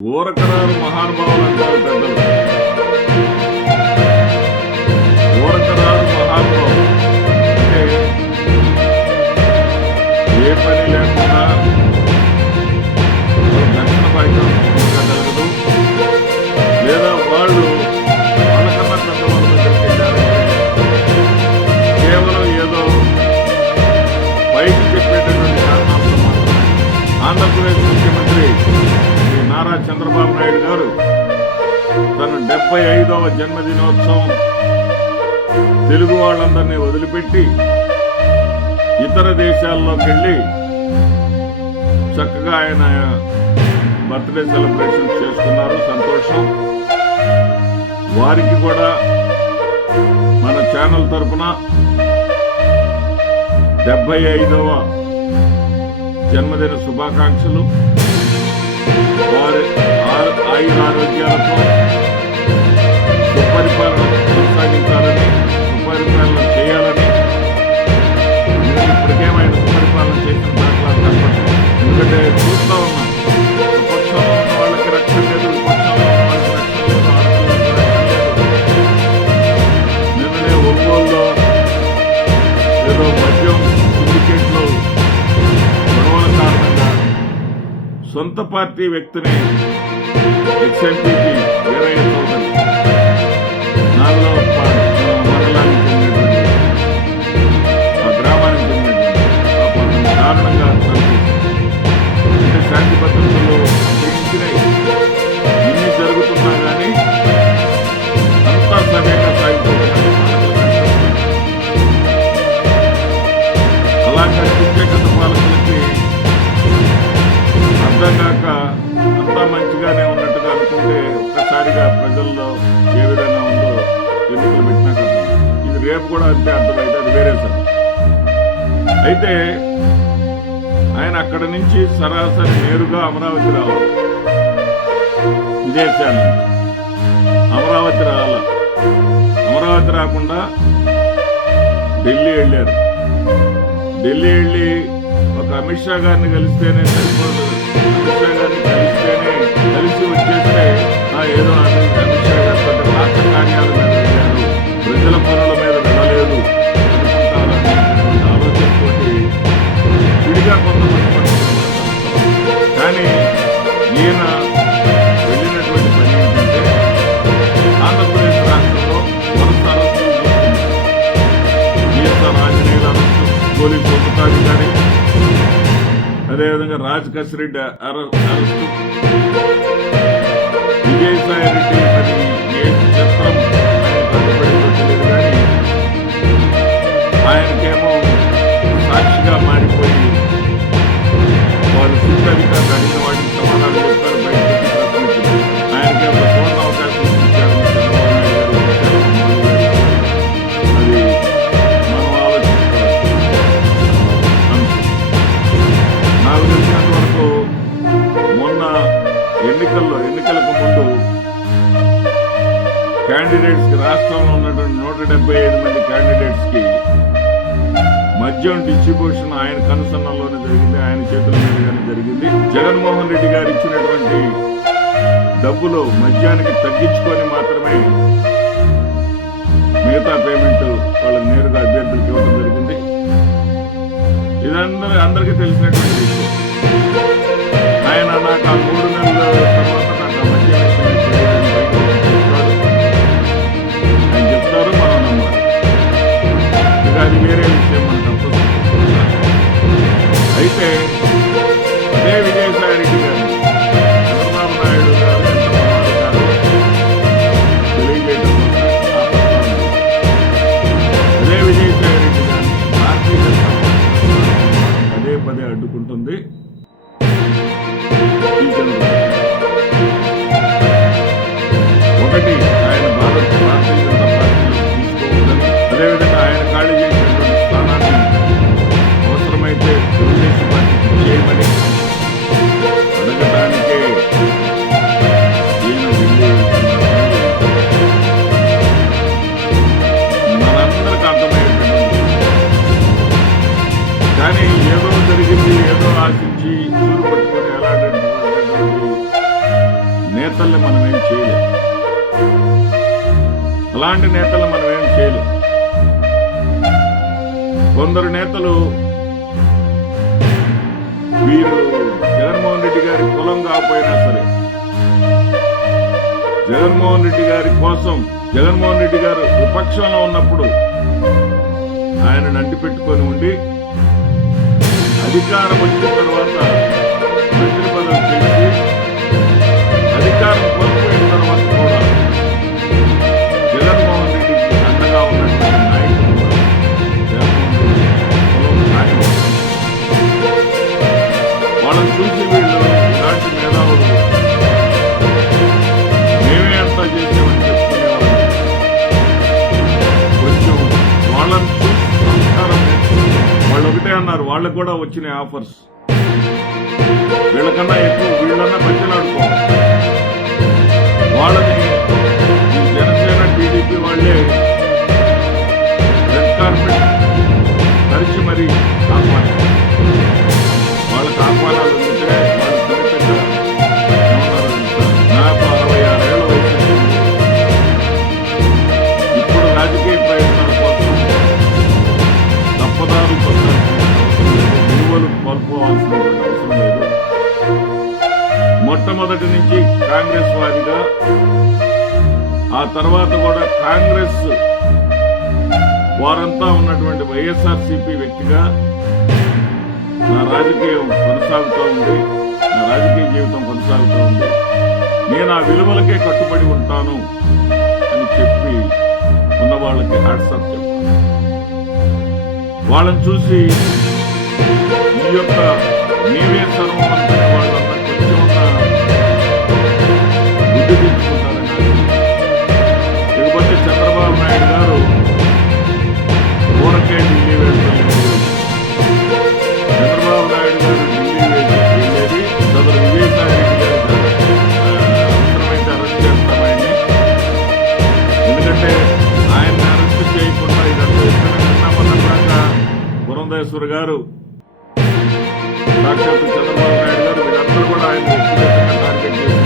ఊరకరారు మహానుభావులు అంటారు పెద్దలు ఊరకరారు మహానుభావులు అంటే ఏ పని లేకుండా చంద్రబాబు నాయుడు గారు తన డెబ్బై ఐదవ జన్మదినోత్సవం తెలుగు వాళ్ళందరినీ వదిలిపెట్టి ఇతర దేశాల్లోకి వెళ్ళి చక్కగా ఆయన బర్త్డే సెలబ్రేషన్ చేసుకున్నారు సంతోషం. వారికి కూడా మన ఛానల్ తరపున డెబ్బై ఐదవ జన్మదిన శుభాకాంక్షలు. సొంత పార్టీ వ్యక్తిని ఎక్స్ఎంపీకి వీరయ్య చౌదరి నాలుగో మండలానికి చెందినటువంటి ఆ గ్రామానికి చెందినటువంటి కారణంగా శాంతి భద్రతలు అర్థం అంతా మంచిగానే ఉన్నట్టుగా అనుకుంటే ఒక్కసారిగా ప్రజల్లో ఏ విధంగా ఉందో ఎన్నికలు పెట్టినాక ఇది రేపు కూడా అంతే అర్థమైతే అది వేరే సార్. అయితే ఆయన అక్కడ నుంచి సరాసరి నేరుగా అమరావతి రావాలి. విదేశాల. అమరావతి రావాల. అమరావతి రాకుండా ఢిల్లీ వెళ్ళారు. ఢిల్లీ వెళ్ళి ఒక అమిత్ షా గారిని కలిస్తేనే సరిపోతుంది ఈయన వెళ్ళినటువంటి పని ఏంటంటే ఆంధ్రప్రదేశ్ రాష్ట్రంలో వరుస అరెస్టులు జరుగుతున్నాయి. ఈఎస్ఆర్ ఆంజనేయుల అరెస్టు పోలీసు ఉన్నతాధికారి అదేవిధంగా రాజ్ కసిరెడ్డి అరె- అరెస్టు విజయసాయి రెడ్డి మరి ఏ చిత్రం ఆయనకు తెలియదు కానీ ఆయనకేమో సాక్షిగా మారిపోయి వాళ్ళు ఎన్నికల్లో ఎన్నికలకు ముందు క్యాండిడేట్స్కి రాష్ట్రంలో ఉన్నటువంటి నూట డెబ్బై ఐదు మంది క్యాండిడేట్స్కి మద్యం డిస్ట్రిబ్యూషన్ ఆయన కనుసన్నల్లోనే జరిగింది. ఆయన చేతుల మీదుగానే జరిగింది. జగన్మోహన్ రెడ్డి గారు ఇచ్చినటువంటి డబ్బులు మద్యానికి తగ్గించుకొని మాత్రమే మిగతా పేమెంట్ వాళ్ళకి నేరుగా అభ్యర్థులకు ఇవ్వడం జరిగింది. ఇదందరూ అందరికీ తెలిసినటువంటి విషయం. అదే విజయసాయి రెడ్డి గారు చంద్రబాబు నాయుడు గారు ఎంత తెలియజేయడం విజయసాయి రెడ్డి గారిని భారతీయ జనతా పార్టీ పదే పదే అడ్డుకుంటుంది. ఎలాంటి నేతల్ని మనం ఏం చేయలేం. అలాంటి నేతలు మనం ఏం చేయలేం. కొందరు నేతలు వీరు జగన్మోహన్ రెడ్డి గారి కులం కాకపోయినా సరే జగన్మోహన్ రెడ్డి గారి కోసం జగన్మోహన్ రెడ్డి గారు విపక్షంలో ఉన్నప్పుడు ఆయనను అంటిపెట్టుకొని ఉండి అధికారం వచ్చిన తర్వాత వాళ్ళకు కూడా వచ్చినాయి ఆఫర్స్. వీళ్ళకన్నా ఎక్కువ వీళ్ళన్నా బతిలాడుకోవాలి వాళ్ళని జనసేన టీడీపీ వాళ్ళే రెడ్ కార్పెట్ పరిచి మరి ఆహ్వానిస్తారు. అవసరం లేదు. మొట్టమొదటి నుంచి కాంగ్రెస్ వారిగా ఆ తర్వాత కూడా కాంగ్రెస్ వారంతా ఉన్నటువంటి వైఎస్ఆర్సీపీ వ్యక్తిగా నా రాజకీయం కొనసాగుతూ ఉంది. నా రాజకీయ జీవితం కొనసాగుతూ ఉంది. నేను ఆ విలువలకే కట్టుబడి ఉంటాను అని చెప్పి ఉన్న వాళ్ళకి హాట్సాప్ చెప్పాలి. వాళ్ళని చూసి ఈ యొక్క నీవే సర్వం అనుకునే కొంచెం బుద్ధి చంద్రబాబు నాయుడు గారు ఊరకే ఢిల్లీ చంద్రబాబు నాయుడు గారు ఢిల్లీ వెళ్ళేది. సదరు విజయసాయి అవసరమైతే అరెస్ట్ ఎందుకంటే ఆయన అరెస్ట్ చేయకుండా ఇదంతా ఎక్కడ నిన్న పురంధేశ్వర్ గారు సాక్షాత్ చంద్రబాబు నాయుడు గారు వీళ్ళందరూ కూడా ఆయన వ్యక్తిగతంగా టార్గెట్ చేసి